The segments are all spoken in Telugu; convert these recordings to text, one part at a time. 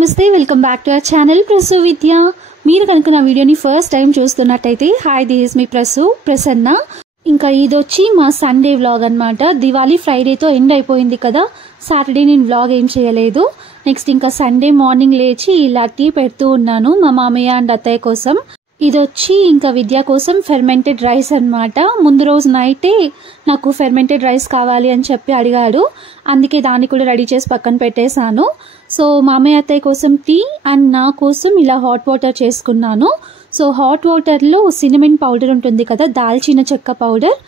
నమస్తే welcome back to our channel Prasu Vidya. మీరు కనుక నా వీడియోని ఫస్ట్ టైం చూస్తున్నట్టయితే hi, this is me Prasanna. ఇంకా ఇది వచ్చి మా సండే వ్లాగ్ అన్నమాట. దివాళీ ఫ్రైడేతో ఎండ్ అయిపోయింది కదా, సాటర్డే నేను వ్లాగ్ ఏం చేయలేదు. నెక్స్ట్ ఇంకా సండే మార్నింగ్ లేచి ఇలా టీ పెడుతూ ఉన్నాను మా మామయ్య అండ్ అత్తయ్య కోసం. ఇది వచ్చి ఇంకా విద్య కోసం ఫెర్మెంటెడ్ రైస్ అన్నమాట. ముందు రోజు నైటే నాకు ఫెర్మెంటెడ్ రైస్ కావాలి అని చెప్పి అడిగాడు, అందుకే దాన్ని కూడా రెడీ చేసి పక్కన పెట్టేశాను. సో మామయ్య అత్తయ్య కోసం టీ అండ్ నా కోసం ఇలా హాట్ వాటర్ చేసుకున్నాను. సో హాట్ వాటర్లో సినమన్ పౌడర్ ఉంటుంది కదా, దాల్చిన చెక్క పౌడర్,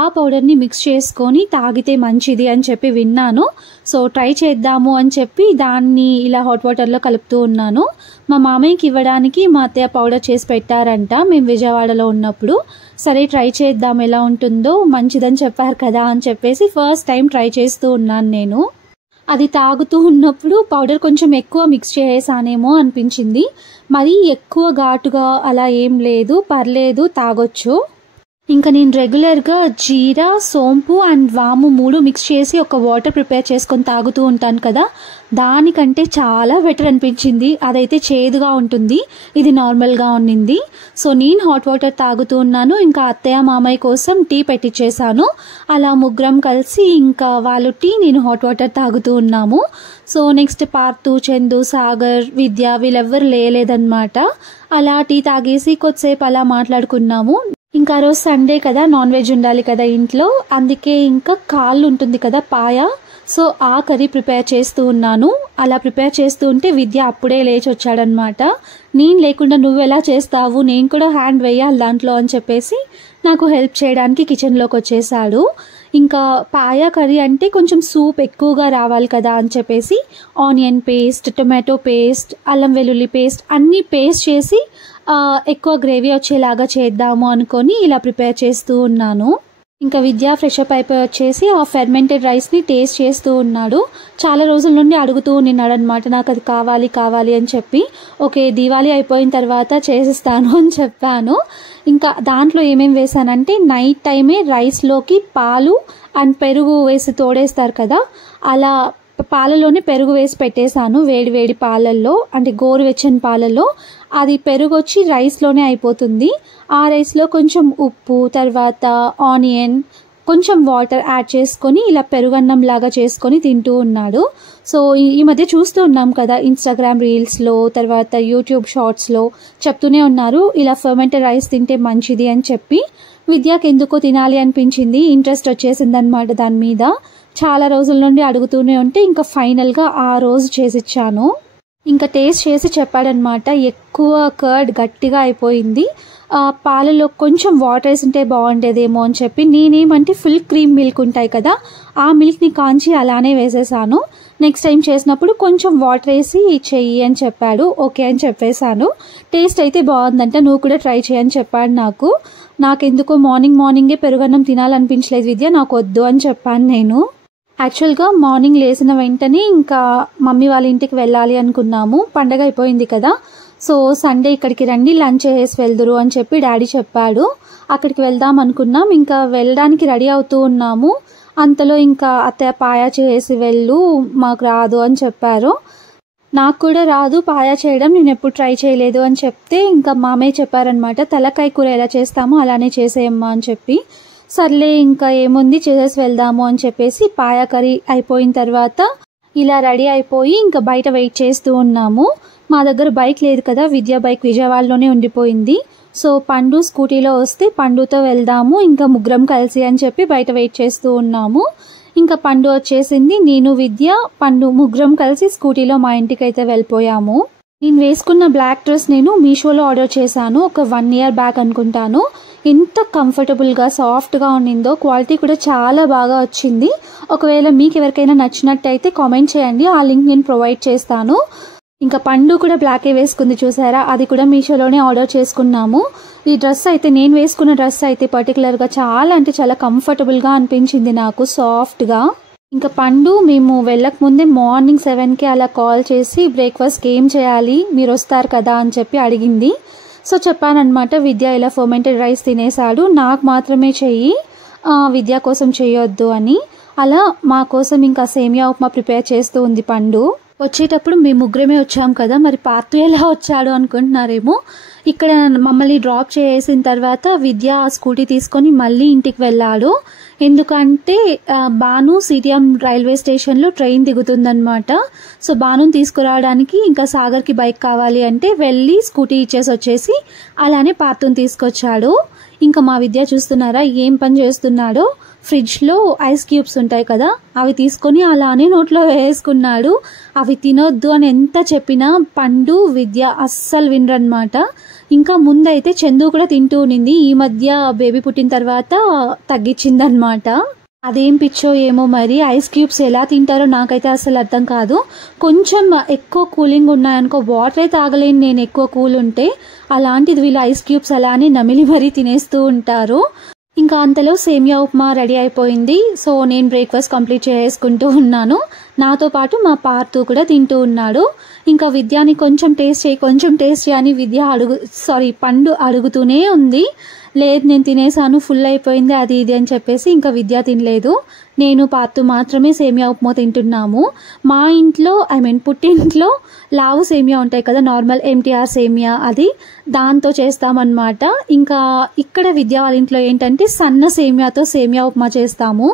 ఆ పౌడర్ని మిక్స్ చేసుకొని తాగితే మంచిది అని చెప్పి విన్నాను. సో ట్రై చేద్దాము అని చెప్పి దాన్ని ఇలా హాట్ వాటర్లో కలుపుతూ ఉన్నాను. మా మామయ్యకి ఇవ్వడానికి మా అత్తయ్య పౌడర్ చేసి పెట్టారంట మేము విజయవాడలో ఉన్నప్పుడు. సరే ట్రై చేద్దాం ఎలా ఉంటుందో, మంచిదని చెప్పారు కదా అని చెప్పేసి ఫస్ట్ టైం ట్రై చేస్తూ ఉన్నాను నేను. అది తాగుతూ ఉన్నప్పుడు పౌడర్ కొంచెం ఎక్కువ మిక్స్ చేసానేమో అనిపించింది. మరీ ఎక్కువ ఘాటుగా అలా ఏం లేదు, పర్లేదు, తాగొచ్చు. ఇంకా నేను రెగ్యులర్గా జీరా, సోంపు అండ్ వాము 3 మిక్స్ చేసి ఒక వాటర్ ప్రిపేర్ చేసుకొని తాగుతూ ఉంటాను కదా, దానికంటే చాలా బెటర్ అనిపించింది. అదైతే చేదుగా ఉంటుంది, ఇది నార్మల్గా ఉన్నింది. సో నేను హాట్ వాటర్ తాగుతూ ఉన్నాను. ఇంకా అత్తయ్య మామయ్య కోసం టీ పెట్టించేసాను. అలా ముగ్గురం కలిసి ఇంకా వాళ్ళు టీ, నేను హాట్ వాటర్ తాగుతూ ఉన్నాము. సో నెక్స్ట్ పార్థు, చందు, సాగర్, విద్య వీళ్ళెవ్వరు లేదన్నమాట. అలా టీ తాగేసి కొద్దిసేపు అలా మాట్లాడుకున్నాము. ఇంకా రోజు సండే కదా, నాన్ వెజ్ ఉండాలి కదా ఇంట్లో, అందుకే ఇంకా కాళ్ళు ఉంటుంది కదా పాయ, సో ఆ కర్రీ ప్రిపేర్ చేస్తూ ఉన్నాను. అలా ప్రిపేర్ చేస్తూ ఉంటే విద్య అప్పుడే లేచి వచ్చాడనమాట. నేను లేకుండా నువ్వు ఎలా చేస్తావు, నేను కూడా హ్యాండ్ వేయాలి దాంట్లో అని చెప్పేసి నాకు హెల్ప్ చేయడానికి కిచెన్లోకి వచ్చేసాడు. ఇంకా పాయ కర్రీ అంటే కొంచెం సూప్ ఎక్కువగా రావాలి కదా అని చెప్పేసి ఆనియన్ పేస్ట్, టొమాటో పేస్ట్, అల్లం వెల్లుల్లి పేస్ట్ అన్నీ పేస్ట్ చేసి ఎక్కువ గ్రేవీ వచ్చేలాగా చేద్దాము అనుకొని ఇలా ప్రిపేర్ చేస్తూ ఉన్నాను. ఇంకా విద్య ఫ్రెష్ అప్ అయిపోయి వచ్చేసి ఆ ఫెర్మెంటెడ్ రైస్ని టేస్ట్ చేస్తూ ఉన్నాడు. చాలా రోజుల నుండి అడుగుతూ ఉన్నాడు అనమాట, నాకు అది కావాలి అని చెప్పి. ఓకే, దివాళీ అయిపోయిన తర్వాత చేసిస్తాను అని చెప్పాను. ఇంకా దాంట్లో ఏమేమి వేసానంటే, నైట్ టైమే రైస్లోకి పాలు అండ్ పెరుగు వేసి తోడేస్తారు కదా, అలా పాలలోనే పెరుగు వేసి పెట్టేశాను. వేడి వేడి పాలల్లో, అంటే గోరువెచ్చని పాలల్లో. అది పెరుగు వచ్చి రైస్లోనే అయిపోతుంది. ఆ రైస్లో కొంచెం ఉప్పు, తర్వాత ఆనియన్, కొంచెం వాటర్ యాడ్ చేసుకొని ఇలా పెరుగన్నం లాగా చేసుకొని తింటూ ఉన్నాడు. సో ఈ మధ్య చూస్తూ ఉన్నాం కదా ఇన్స్టాగ్రామ్ రీల్స్లో, తర్వాత యూట్యూబ్ షార్ట్స్లో చెప్తూనే ఉన్నారు ఇలా ఫెర్మెంటెడ్ రైస్ తింటే మంచిది అని చెప్పి. విద్యకి ఎందుకో తినాలి అనిపించింది, ఇంట్రెస్ట్ వచ్చేసింది అనమాట దాని మీద. చాలా రోజుల నుండి అడుగుతూనే ఉంటే ఇంకా ఫైనల్గా ఆ రోజు చేసిచ్చాను. ఇంకా టేస్ట్ చేసి చెప్పాడనమాట, ఎక్కువ కర్డ్ గట్టిగా అయిపోయింది, పాలలో కొంచెం వాటర్ వేసింటే బాగుండేదేమో అని చెప్పి. నేనేమంటే ఫుల్ క్రీమ్ మిల్క్ ఉంటాయి కదా, ఆ మిల్క్ని కాంచి అలానే వేసేసాను. నెక్స్ట్ టైం చేసినప్పుడు కొంచెం వాటర్ వేసి చెయ్యి అని చెప్పాడు. ఓకే అని చెప్పేశాను. టేస్ట్ అయితే బాగుందంట, నువ్వు కూడా ట్రై చేయని చెప్పాడు నాకు. నాకెందుకో మార్నింగే పెరుగన్నం తినాలనిపించలేదు విద్య, నాకు వద్దు అని చెప్పాను నేను. యాక్చువల్గా మార్నింగ్ లేచిన వెంటనే ఇంకా మమ్మీ వాళ్ళ ఇంటికి వెళ్ళాలి అనుకున్నాము, పండగ అయిపోయింది కదా. సో సండే ఇక్కడికి రండి, లంచ్ చేసి వెళ్దురు అని చెప్పి డాడీ చెప్పాడు. అక్కడికి వెళ్దాం అనుకున్నాం. ఇంకా వెళ్ళడానికి రెడీ అవుతూ ఉన్నాము. అంతలో ఇంకా అత్తయ్య పాయా చేసి వెళ్ళు, మాకు రాదు అని చెప్పారు. నాకు కూడా రాదు పాయా చేయడం, నేను ఎప్పుడు ట్రై చేయలేదు అని చెప్తే ఇంకా మామయ్య చెప్పారనమాట, తలకాయ కూర ఎలా చేస్తామో అలానే చేసేయమ్మా అని చెప్పి. సర్లే ఇంకా ఏముంది చేసేసి వెళ్దాము అని చెప్పేసి పాయా కర్రీ అయిపోయిన తర్వాత ఇలా రెడీ అయిపోయి ఇంకా బయట వెయిట్ చేస్తూ ఉన్నాము. మా దగ్గర బైక్ లేదు కదా, విద్యా బైక్ విజయవాడలోనే ఉండిపోయింది. సో పండు స్కూటీలో వస్తే పండుతో వెళ్దాము ఇంకా ముగ్గురం కలిసి అని చెప్పి బయట వెయిట్ చేస్తూ ఉన్నాము. ఇంకా పండు వచ్చేసింది, నేను విద్య పండు ముగ్గురం కలిసి స్కూటీలో మా ఇంటికి అయితే వెళ్ళిపోయాము. నేను వేసుకున్న బ్లాక్ డ్రెస్ నేను మీషోలో ఆర్డర్ చేశాను, ఒక 1 year బ్యాక్ అనుకుంటాను. ఎంత కంఫర్టబుల్గా సాఫ్ట్గా ఉండిందో, క్వాలిటీ కూడా చాలా బాగా వచ్చింది. ఒకవేళ మీకు ఎవరికైనా నచ్చినట్టయితే కామెంట్ చేయండి, ఆ లింక్ నేను ప్రొవైడ్ చేస్తాను. ఇంకా పండు కూడా బ్లాకే వేసుకుంది చూసారా, అది కూడా మీషోలోనే ఆర్డర్ చేసుకున్నాము. ఈ డ్రెస్ అయితే, నేను వేసుకున్న డ్రెస్ అయితే పర్టికులర్గా చాలా అంటే చాలా కంఫర్టబుల్గా అనిపించింది నాకు, సాఫ్ట్గా. ఇంకా పండు మేము వెళ్ళక ముందే మార్నింగ్ 7కి అలా కాల్ చేసి బ్రేక్ఫాస్ట్కి ఏం చేయాలి, మీరు వస్తారు కదా అని చెప్పి అడిగింది. సో చెప్పానమాట, విద్య ఇలా ఫర్మెంటెడ్ రైస్ తినేసాడు, నాకు మాత్రమే చెయ్యి, విద్య కోసం చేయొద్దు అని. అలా మా కోసం ఇంకా సేమియా ఉప్మా ప్రిపేర్ చేస్తూ ఉంది పండు. వచ్చేటప్పుడు మేము ముగ్గురమే వచ్చాం కదా, మరి పార్థు ఎలా వచ్చాడు అనుకుంటున్నారేమో. ఇక్కడ మమ్మల్ని డ్రాప్ చేసిన తర్వాత విద్య స్కూటీ తీసుకొని మళ్ళీ ఇంటికి వెళ్ళాడు. ఎందుకంటే బాను సిటిఎం రైల్వే స్టేషన్లో ట్రైన్ దిగుతుందనమాట. సో బానుని తీసుకురావడానికి ఇంకా సాగర్కి బైక్ కావాలి అంటే వెళ్ళి స్కూటీ ఇచ్చేసి వచ్చేసి అలానే పార్థుని తీసుకొచ్చాడు. ఇంకా మా విద్య చూస్తున్నారా ఏం పని చేస్తున్నాడో. ఫ్రిడ్జ్లో ఐస్ క్యూబ్స్ ఉంటాయి కదా, అవి తీసుకొని అలానే నోట్లో వేసుకున్నాడు. అవి తినొద్దు అని ఎంత చెప్పినా పండు విద్య అస్సలు వినరనమాట. ఇంకా ముందైతే చందు కూడా తింటూ ఉన్నింది, ఈ మధ్య బేబీ పుట్టిన తర్వాత తగ్గించిందనమాట. అదేం పిచ్చో ఏమో మరి, ఐస్ క్యూబ్స్ ఎలా తింటారో నాకైతే అసలు అర్థం కాదు. కొంచెం ఎక్కువ కూలింగ్ ఉన్నాయనుకో, వాటరే తాగలేను నేను ఎక్కువ కూల్ ఉంటే, అలాంటిది వీళ్ళు ఐస్ క్యూబ్స్ అలానే నమిలి మరీ తినేస్తూ ఉంటారు. ఇంకా అంతలో సేమియా ఉప్మా రెడీ అయిపోయింది. సో నేను బ్రేక్ఫాస్ట్ కంప్లీట్ చేసుకుంటూ ఉన్నాను, నాతో పాటు మా పార్థు కూడా తింటూ ఉన్నాడు. ఇంకా విద్యాని కొంచెం టేస్ట్ చేయి అని పండు అడుగుతూనే ఉంది. లేదు నేను తినేసాను, ఫుల్ అయిపోయింది అది ఇది అని చెప్పేసి ఇంకా విద్య తినలేదు. నేను పార్థు మాత్రమే సేమియా ఉప్మా తింటున్నాము. మా ఇంట్లో పుట్టింట్లో లావు సేమియా ఉంటాయి కదా, నార్మల్ ఎంటీఆర్ సేమియా, అది దాంతో చేస్తామన్నమాట. ఇంకా ఇక్కడ విద్య వాళ్ళ ఇంట్లో ఏంటంటే సన్న సేమియాతో సేమియా ఉప్మా చేస్తాము.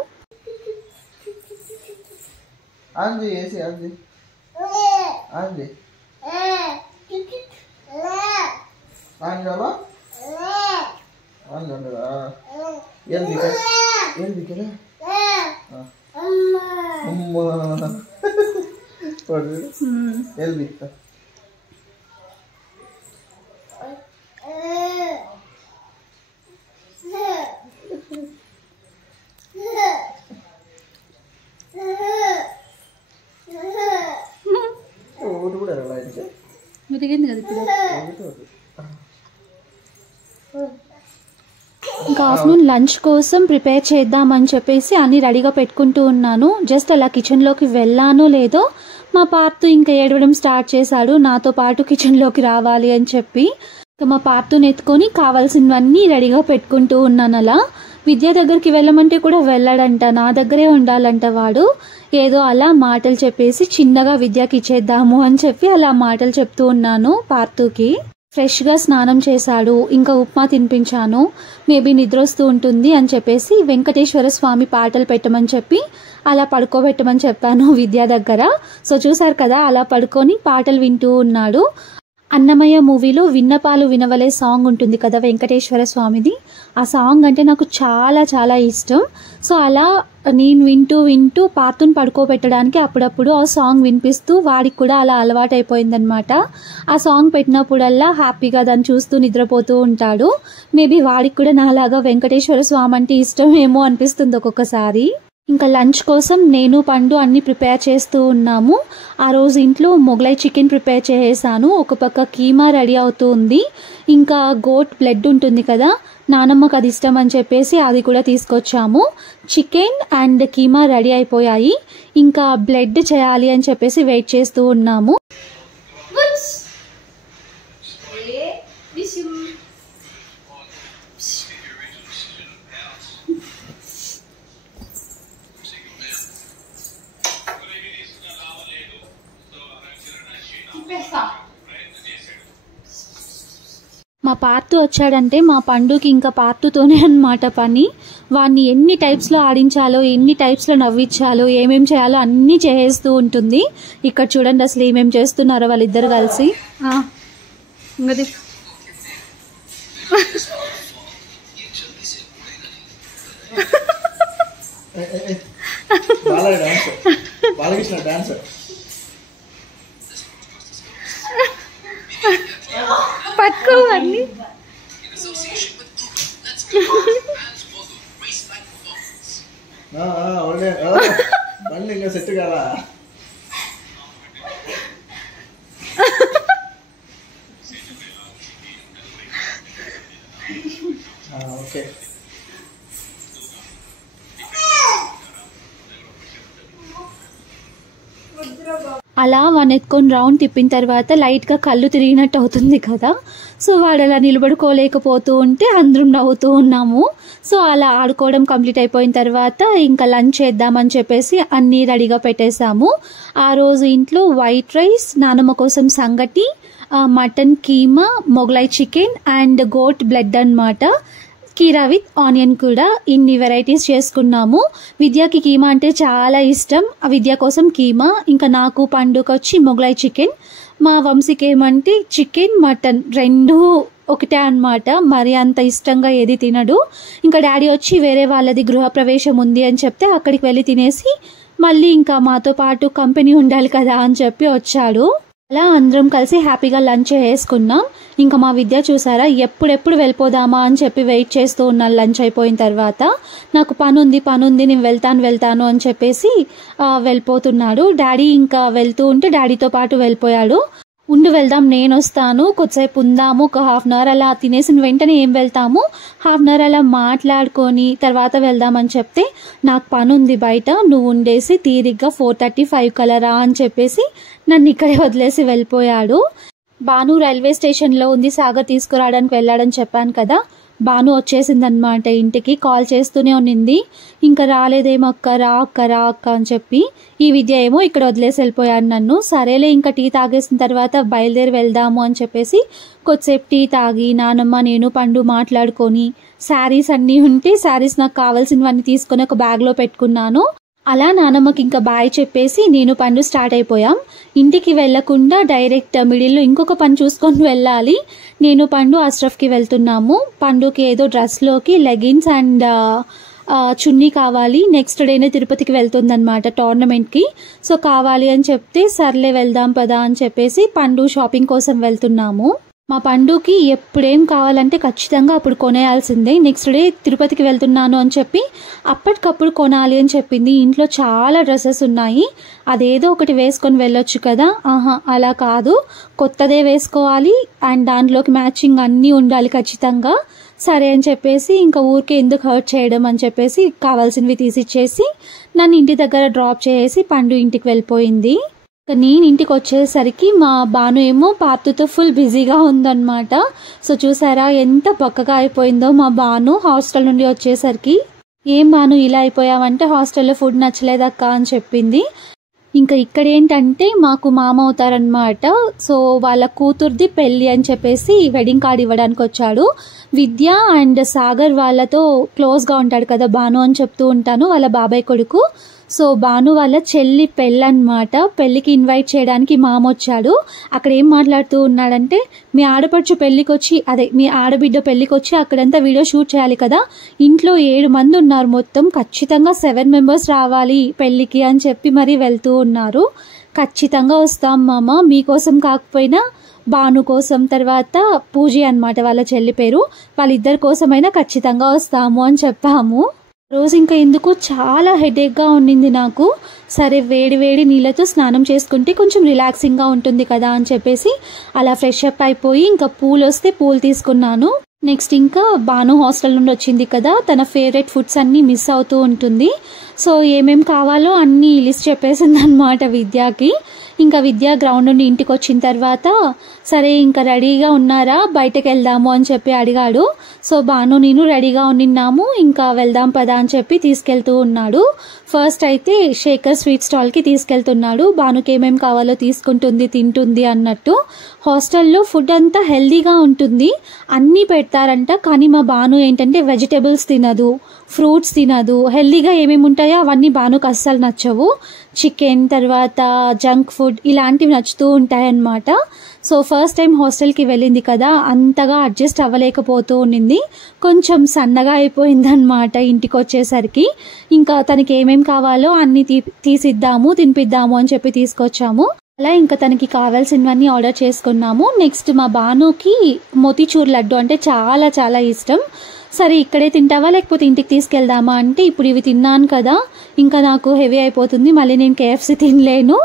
ఇంకా ఆఫ్టర్నూన్ లంచ్ కోసం ప్రిపేర్ చేద్దామని చెప్పేసి అన్ని రెడీగా పెట్టుకుంటూ ఉన్నాను. జస్ట్ అలా కిచెన్లోకి వెళ్ళానో లేదో మా పార్థు ఇంకా ఏడవడం స్టార్ట్ చేశాడు, నాతో పాటు కిచెన్లోకి రావాలి అని చెప్పి. ఇంకా మా పార్థుని ఎత్తుకొని కావాల్సినవన్నీ రెడీగా పెట్టుకుంటూ ఉన్నాను. అలా విద్య దగ్గరికి వెళ్ళమంటే కూడా వెళ్ళాడంట, నా దగ్గరే ఉండాలంట వాడు. ఏదో అలా మాటలు చెప్పేసి చిన్నగా విద్యకి ఇచ్చేద్దాము అని చెప్పి అలా మాటలు చెప్తూ ఉన్నాను పార్థుకి. ఫ్రెష్గా స్నానం చేశాడు, ఇంకా ఉప్మా తినిపించాను. మేబీ నిద్ర వస్తూ ఉంటుంది అని చెప్పేసి వెంకటేశ్వర స్వామి పాటలు పెట్టమని చెప్పి అలా పడుకోబెట్టమని చెప్పాను విద్య దగ్గర. సో చూసారు కదా, అలా పడుకొని పాటలు వింటూ ఉన్నాడు. అన్నమయ్య మూవీలో విన్నపాలు వినవలే సాంగ్ ఉంటుంది కదా వెంకటేశ్వర స్వామిది, ఆ సాంగ్ అంటే నాకు చాలా చాలా ఇష్టం. సో అలా నేను వింటూ పార్థుని పడుకోబెట్టడానికి అప్పుడప్పుడు ఆ సాంగ్ వినిపిస్తూ వాడికి కూడా అలా అలవాటైపోయిందనమాట. ఆ సాంగ్ పెట్టినప్పుడల్లా హ్యాపీగా దాన్ని చూస్తూ నిద్రపోతూ ఉంటాడు. మేబీ వాడికి కూడా నాలాగా వెంకటేశ్వర స్వామి అంటే ఇష్టమేమో అనిపిస్తుంది ఒక్కొక్కసారి. ఇంకా లంచ్ కోసం నేను పండు అన్ని ప్రిపేర్ చేస్తూ ఉన్నాము. ఆ రోజు ఇంట్లో మొగలై చికెన్ ప్రిపేర్ చేసేసాను, ఒక పక్క కీమా రెడీ అవుతూ ఉంది. ఇంకా గోట్ బ్లడ్ ఉంటుంది కదా, నానమ్మకు అది ఇష్టం అని చెప్పేసి అది కూడా తీసుకొచ్చాము. చికెన్ అండ్ కీమా రెడీ అయిపోయాయి, ఇంకా బ్లడ్ చేయాలి అని చెప్పేసి వెయిట్ చేస్తూ ఉన్నాము. మా పార్థు వచ్చాడంటే మా పండుకి ఇంకా పార్థుతోనే అన్నమాట పని. వాడిని ఎన్ని టైప్స్లో ఆడించాలో, ఎన్ని టైప్స్లో నవ్వించాలో, ఏమేం చేయాలో అన్నీ చేస్తూ ఉంటుంది. ఇక్కడ చూడండి అసలు ఏమేం చేస్తున్నారో వాళ్ళిద్దరు కలిసి. పట్టుకోవాలి ఇంకా సెట్ కదా. ఓకే అలా వాడిని ఎత్తుకొని రౌండ్ తిప్పిన తర్వాత లైట్గా కళ్ళు తిరిగినట్టు అవుతుంది కదా. సో వాడు అలా నిలబడుకోలేకపోతూ ఉంటే అందరం నవ్వుతూ ఉన్నాము. సో అలా ఆడుకోవడం కంప్లీట్ అయిపోయిన తర్వాత ఇంకా లంచ్ చేద్దామని చెప్పేసి అన్నీ రెడీగా పెట్టేశాము. ఆ రోజు ఇంట్లో వైట్ రైస్, నానమ్మ కోసం సంగటి, mutton keema, Mughlai chicken and goat blood అన్నమాట. కీరా విత్ ఆనియన్ కూడా ఇన్ని వెరైటీస్ చేసుకున్నాము. విద్యాకి కీమా అంటే చాలా ఇష్టం. విద్య కోసం కీమా, ఇంకా నాకు పండుగ వచ్చి మొగలాయ్ చికెన్, మా వంశీకి ఏమంటే చికెన్ మటన్ రెండు ఒకటే అన్నమాట. మరి అంత ఇష్టంగా ఏది తినడు. ఇంకా డాడీ వచ్చి వేరే వాళ్ళది గృహప్రవేశం ఉంది అని చెప్తే అక్కడికి వెళ్ళి తినేసి మళ్ళీ ఇంకా మాతో పాటు కంపెనీ ఉండాలి కదా అని చెప్పి వచ్చాడు. అలా అందరం కలిసి హ్యాపీగా లంచ్ చేసుకున్నాం. ఇంకా మా విద్య చూసారా ఎప్పుడెప్పుడు వెళ్ళిపోదామా అని చెప్పి వెయిట్ చేస్తూ ఉన్నాను. లంచ్ అయిపోయిన తర్వాత నాకు పని ఉంది నేను వెళ్తాను అని చెప్పేసి వెళ్ళిపోతున్నాడు. డాడీ ఇంకా వెళ్తూ ఉంటే డాడీతో పాటు వెళ్ళిపోయాడు. వెళ్దాం, నేను వస్తాను, కొద్దిసేపు ఉందాము, ఒక హాఫ్ అన్ అవర్ అలా తినేసిన వెంటనే ఏం వెళ్తాము, హాఫ్ అన్ అవర్ అలా మాట్లాడుకొని తర్వాత వెళ్దామని చెప్తే నాకు పని ఉంది బయట, నువ్వు ఉండేసి తీరిగ్గా 4:35 కలరా అని చెప్పేసి నన్ను ఇక్కడే వదిలేసి వెళ్ళిపోయాడు. బాను రైల్వే స్టేషన్లో ఉంది, సాగర్ తీసుకురావడానికి వెళ్ళాడని చెప్పాను కదా. బాను వచ్చేసిందనమాట ఇంటికి. కాల్ చేస్తూనే ఉన్నింది, ఇంకా రాలేదేమక్క, రా అక్క అని చెప్పి. ఈ విద్య ఏమో ఇక్కడ వదిలేసి వెళ్ళిపోయాను నన్ను. సరేలే ఇంకా టీ తాగేసిన తర్వాత బయలుదేరి వెళ్దాము అని చెప్పేసి కొద్దిసేపు టీ తాగి నానమ్మ నేను పండు మాట్లాడుకొని శారీస్ అన్నీ ఉంటే శారీస్ నాకు కావాల్సినవన్నీ తీసుకొని ఒక బ్యాగ్లో పెట్టుకున్నాను. అలా నానమ్మకి ఇంకా బాయ్ చెప్పేసి నేను పండు స్టార్ట్ అయిపోయాం. ఇంటికి వెళ్లకుండా డైరెక్ట్ మిడిల్లో ఇంకొక పని చూసుకొని వెళ్ళాలి. నేను పండు అస్రఫ్కి వెళ్తున్నాము. పండుకి ఏదో డ్రెస్లోకి లెగిన్స్ అండ్ చున్నీ కావాలి. నెక్స్ట్ డేనే తిరుపతికి వెళ్తుందన్నమాట టోర్నమెంట్కి. సో కావాలి అని చెప్తే సర్లే వెళ్దాం పదా అని చెప్పేసి పండు షాపింగ్ కోసం వెళ్తున్నాము. మా పండుకి ఎప్పుడేం కావాలంటే ఖచ్చితంగా అప్పుడు కొనేయాల్సిందే. నెక్స్ట్ డే తిరుపతికి వెళ్తున్నాను అని చెప్పి అప్పటికప్పుడు కొనాలి అని చెప్పింది. ఇంట్లో చాలా డ్రెస్సెస్ ఉన్నాయి, అదేదో ఒకటి వేసుకొని వెళ్ళొచ్చు కదా. అలా కాదు, కొత్తదే వేసుకోవాలి అండ్ దాంట్లోకి మ్యాచింగ్ అన్నీ ఉండాలి ఖచ్చితంగా. సరే అని చెప్పేసి ఇంకా ఊరికే ఎందుకు హర్ట్ చేయడం అని చెప్పేసి కావాల్సినవి తీసిచ్చేసి నన్ను ఇంటి దగ్గర డ్రాప్ చేసి పండు ఇంటికి వెళ్ళిపోయింది. నేను ఇంటికి వచ్చేసరికి మా బాను ఏమో పార్తుతో ఫుల్ బిజీగా ఉందన్నమాట. సో చూసారా ఎంత బక్కగా అయిపోయిందో మా బాను హాస్టల్ నుండి వచ్చేసరికి. ఏం బాను ఇలా అయిపోయావంటే హాస్టల్లో ఫుడ్ నచ్చలేదక్క అని చెప్పింది. ఇంకా ఇక్కడ ఏంటంటే మాకు మామ అవుతారనమాట. సో వాళ్ళ కూతుర్ది పెళ్ళి అని చెప్పేసి వెడ్డింగ్ కార్డ్ ఇవ్వడానికి వచ్చాడు. విద్య అండ్ సాగర్ వాళ్ళతో క్లోజ్గా ఉంటాడు కదా బాను అని చెప్తూ ఉంటాను, వాళ్ళ బాబాయ్ కొడుకు. సో బాను వాళ్ళ చెల్లి పెళ్ళనమాట. పెళ్ళికి ఇన్వైట్ చేయడానికి మామ వచ్చాడు. అక్కడ ఏం మాట్లాడుతూ ఉన్నాడంటే మీ ఆడపడుచు పెళ్ళికి వచ్చి మీ ఆడబిడ్డ పెళ్ళికి వచ్చి అక్కడంతా వీడియో షూట్ చేయాలి కదా, ఇంట్లో 7 మంది ఉన్నారు మొత్తం, ఖచ్చితంగా 7 మెంబర్స్ రావాలి పెళ్ళికి అని చెప్పి మరీ వెళ్తూ ఉన్నారు. ఖచ్చితంగా వస్తాం మామ, మీకోసం కాకపోయినా బాను కోసం, తర్వాత పూజ అనమాట వాళ్ళ చెల్లి పేరు, వాళ్ళిద్దరి కోసమైనా ఖచ్చితంగా వస్తాము అని చెప్పాము. రోజు ఇంకా ఎందుకు చాలా హెడేక్గా ఉండింది నాకు. సరే వేడి వేడి నీళ్ళతో స్నానం చేసుకుంటే కొంచెం రిలాక్సింగ్గా ఉంటుంది కదా అని చెప్పేసి అలా ఫ్రెష్ అప్ అయిపోయి ఇంకా పూలు వస్తే పూలు తీసుకున్నాను. నెక్స్ట్ ఇంకా బాను హాస్టల్ నుండి వచ్చింది కదా, తన ఫేవరెట్ ఫుడ్స్ అన్నీ మిస్ అవుతూ ఉంటుంది. సో ఏమేం కావాలో అన్నీ లిస్ట్ చెప్పేసింది అనమాట విద్యాకి. ఇంకా విద్య గ్రౌండ్ నుండి ఇంటికి వచ్చిన తర్వాత సరే ఇంకా రెడీగా ఉన్నారా బయటకు వెళ్దాము అని చెప్పి అడిగాడు. సో బాను నేను రెడీగా ఉన్నాము, ఇంకా వెళ్దాం పదా అని చెప్పి తీసుకెళ్తూ ఉన్నాడు. ఫస్ట్ అయితే శేఖర్ స్వీట్ స్టాల్కి తీసుకెళ్తున్నాడు. బానుకి ఏమేమి కావాలో తీసుకుంటుంది, తింటుంది అన్నట్టు. హాస్టల్లో ఫుడ్ అంతా హెల్దీగా ఉంటుంది, అన్నీ పెడతారంట. కానీ మా బాను ఏంటంటే వెజిటేబుల్స్ తినదు, ఫ్రూట్స్ తినదు. హెల్దీగా ఏమేమి ఉంటాయో అవన్నీ బానుకు అస్సలు నచ్చవు. చికెన్, తర్వాత జంక్ ఫుడ్ ఇలాంటివి నచ్చుతూ ఉంటాయన్నమాట. సో ఫస్ట్ టైం హాస్టల్కి వెళ్ళింది కదా, అంతగా అడ్జస్ట్ అవ్వలేకపోతూ ఉండింది. కొంచెం సన్నగా అయిపోయిందన్నమాట ఇంటికి వచ్చేసరికి. ఇంకా తనకి ఏమేమి కావాలో అన్నీ తీసిద్దాము, తినిపిద్దాము అని చెప్పి తీసుకొచ్చాము. అలా ఇంకా తనకి కావాల్సినవన్నీ ఆర్డర్ చేసుకున్నాము. నెక్స్ట్ మా బానుకి మోతీచూర్ లడ్డు అంటే చాలా చాలా ఇష్టం. సరే ఇక్కడే తింటావా లేకపోతే ఇంటికి తీసుకెళ్దామా అంటే ఇప్పుడు ఇవి తిన్నాను కదా, ఇంకా నాకు హెవీ అయిపోతుంది, మళ్ళీ నేను KFC తినలేను,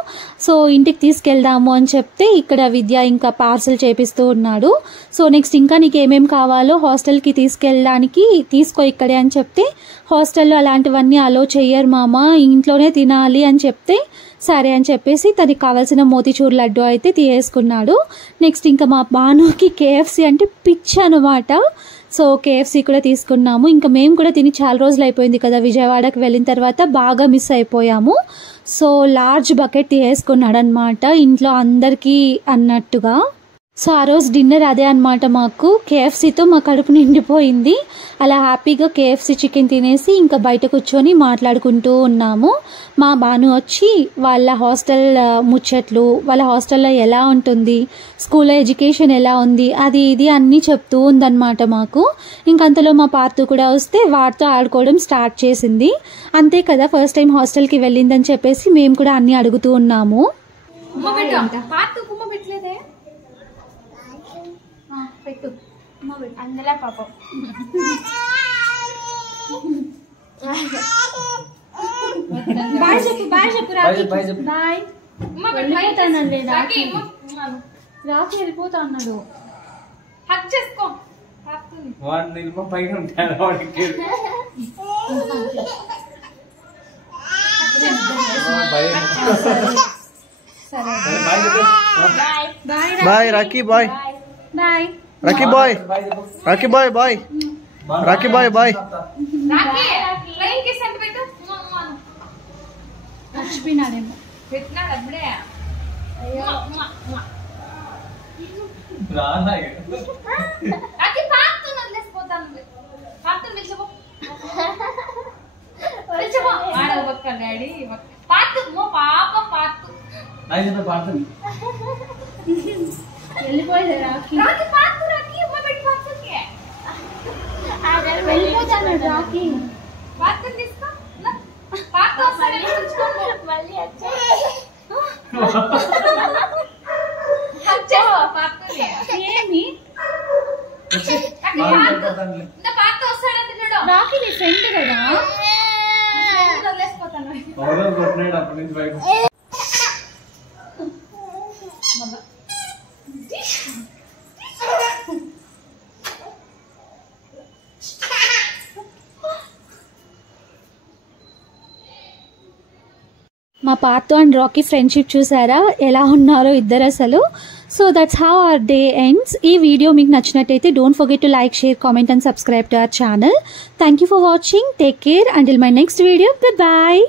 సో ఇంటికి తీసుకెళ్దాము అని చెప్తే ఇక్కడ విద్య ఇంకా పార్సల్ చేపిస్తూ ఉన్నాడు. సో నెక్స్ట్ ఇంకా నీకు ఏమేమి కావాలో హాస్టల్కి తీసుకెళ్ళడానికి తీసుకో ఇక్కడే అని చెప్తే హాస్టల్లో అలాంటివన్నీ అలో చెయ్యరు మామ, ఇంట్లోనే తినాలి అని చెప్తే సరే అని చెప్పేసి తనకి కావాల్సిన మోతిచూర్ లడ్డు అయితే తీసేసుకున్నాడు. నెక్స్ట్ ఇంకా మా బానుకి KFC అంటే పిచ్చి అనమాట. సో KFC కూడా తీసుకున్నాము. ఇంకా మేము కూడా తిని చాలా రోజులు అయిపోయింది కదా, విజయవాడకి వెళ్ళిన తర్వాత బాగా మిస్ అయిపోయాము. సో లార్జ్ బకెట్ తీసేసుకున్నాడు అనమాట, ఇంట్లో అందరికీ అన్నట్టుగా. సో ఆ రోజు డిన్నర్ అదే అనమాట. మాకు KFCతో మా కడుపు నిండిపోయింది. అలా హ్యాపీగా KFC చికెన్ తినేసి ఇంకా బయట కూర్చొని మాట్లాడుకుంటూ ఉన్నాము. మా బాను వచ్చి వాళ్ళ హాస్టల్ ముచ్చట్లు, వాళ్ళ హాస్టల్లో ఎలా ఉంటుంది, స్కూల్లో ఎడ్యుకేషన్ ఎలా ఉంది, అది ఇది అన్నీ చెప్తూ ఉందన్నమాట మాకు. ఇంకంతలో మా పార్తు కూడా వస్తే వాటితో ఆడుకోవడం స్టార్ట్ చేసింది. అంతే కదా, ఫస్ట్ టైం హాస్టల్కి వెళ్ళిందని చెప్పేసి మేము కూడా అన్నీ అడుగుతూ ఉన్నాము. పెట్టు అందులో పాపం బాయ్ చెప్పు, బాయ్ చెప్పు రాఖీ, బాయ్. వెళ్ళిపోతానండి రాఖీ, రాఖీ వెళ్ళిపోతా అన్నాడు. హక్ చేసుకో, bye Rakhi, bye bye Rakhi, bye Rakhi, bye bye Rakhi, bye bye. మర్చిపోయినాడేమో, పెట్టినాడు అప్పుడే. వెళ్ళిపోయింది రాఖీ, వెళ్ళిపోతాను రాఖీ. ఏమి రాఖీ నీ ఫ్రెండ్ కదా, మా పార్తు అండ్ రాకీ ఫ్రెండ్షిప్ చూసారా ఎలా ఉన్నారో ఇద్దరు అసలు. So that's how our day ends. ఈ వీడియో మీకు నచ్చినట్టయితే don't forget to like, share, comment and subscribe to our channel. Thank you for watching. Take care until my next video. Bye bye.